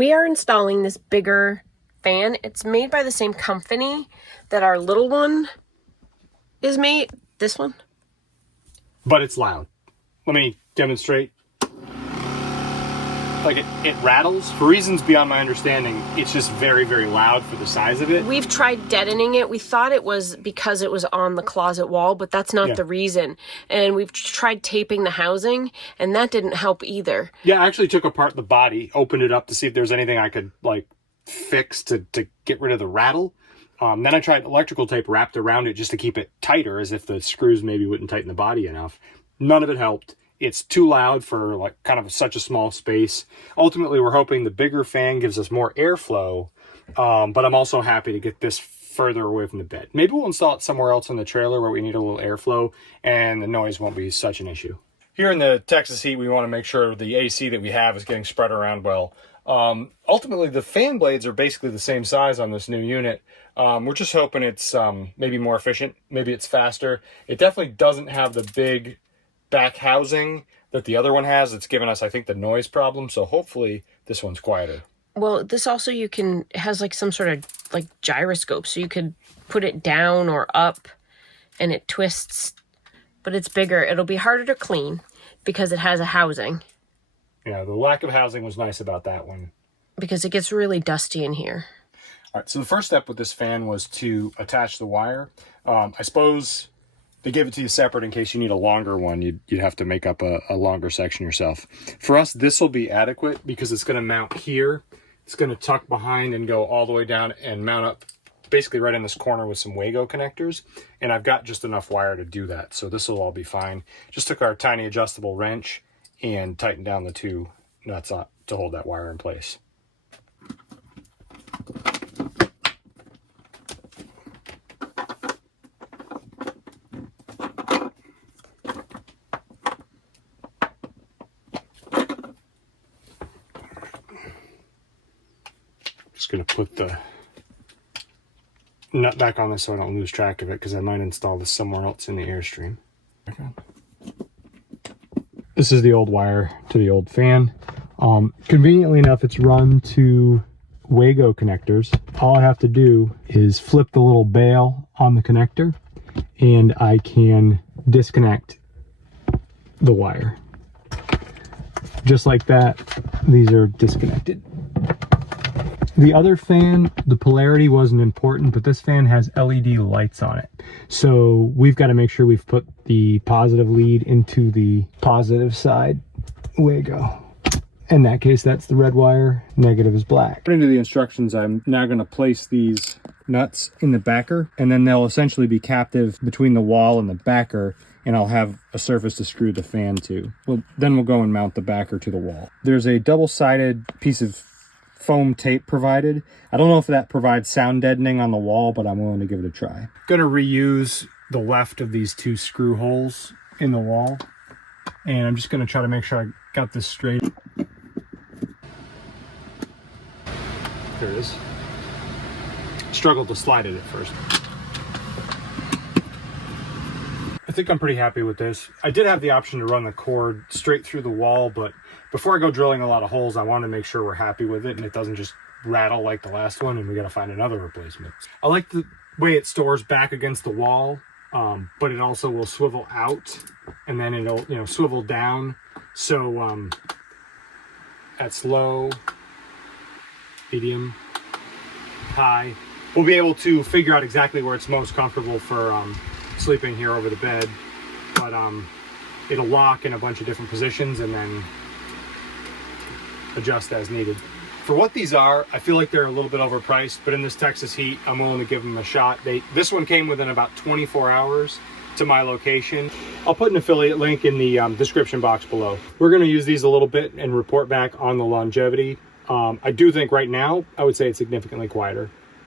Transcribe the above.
We are installing this bigger fan. It's made by the same company that our little one is made. This one. But it's loud. Let me demonstrate. Like it rattles for reasons beyond my understanding. It's just very, very loud for the size of it. We've tried deadening it. We thought it was because it was on the closet wall, but that's not the reason. And we've tried taping the housing, and that didn't help either. Yeah, I actually took apart the body, opened it up to see if there's anything I could like fix to get rid of the rattle. Then I tried electrical tape wrapped around it just to keep it tighter, as if the screws maybe wouldn't tighten the body enough. None of it helped. It's too loud for like kind of such a small space. Ultimately, we're hoping the bigger fan gives us more airflow, but I'm also happy to get this further away from the bed. Maybe we'll install it somewhere else in the trailer where we need a little airflow and the noise won't be such an issue. Here in the Texas heat, we want to make sure the AC that we have is getting spread around well. Ultimately, the fan blades are basically the same size on this new unit. We're just hoping it's maybe more efficient. Maybe it's faster. It definitely doesn't have the big back housing that the other one has. It's given us, I think, the noise problem. So hopefully this one's quieter. Well, this also it has like some sort of like gyroscope. So you could put it down or up and it twists, but it's bigger. It'll be harder to clean because it has a housing. Yeah, the lack of housing was nice about that one. Because it gets really dusty in here. All right, so the first step with this fan was to attach the wire. I suppose they gave it to you separate in case you need a longer one. You'd have to make up a longer section yourself. For us, this will be adequate because it's going to mount here. It's going to tuck behind and go all the way down and mount up basically right in this corner with some Wago connectors. And I've got just enough wire to do that. So this will all be fine. Just took our tiny adjustable wrench and tightened down the two nuts to hold that wire in place. Just going to put the nut back on this so I don't lose track of it, because I might install this somewhere else in the Airstream. Okay. This is the old wire to the old fan. Conveniently enough, it's run to Wago connectors. All I have to do is flip the little bail on the connector and I can disconnect the wire. Just like that, these are disconnected. The other fan, the polarity wasn't important, but this fan has LED lights on it. So we've got to make sure we've put the positive lead into the positive side. Wago. In that case, that's the red wire, negative is black. According to the instructions, I'm now going to place these nuts in the backer, and then they'll essentially be captive between the wall and the backer, and I'll have a surface to screw the fan to. Well, then we'll go and mount the backer to the wall. There's a double-sided piece of foam tape provided. I don't know if that provides sound deadening on the wall, but I'm willing to give it a try. Gonna reuse the left of these two screw holes in the wall, and I'm just gonna try to make sure I got this straight. There it is. Struggled to slide it at first. I think I'm pretty happy with this. I did have the option to run the cord straight through the wall, but before I go drilling a lot of holes, I want to make sure we're happy with it and it doesn't just rattle like the last one and we got to find another replacement. I like the way it stores back against the wall, but it also will swivel out and then it'll, swivel down. So that's low, medium, high. We'll be able to figure out exactly where it's most comfortable for sleeping here over the bed, but it'll lock in a bunch of different positions and then adjust as needed. For what these are, I feel like they're a little bit overpriced, but in this Texas heat, I'm willing to give them a shot. This one came within about 24 hours to my location. I'll put an affiliate link in the description box below. We're going to use these a little bit and report back on the longevity. I do think right now, I would say it's significantly quieter.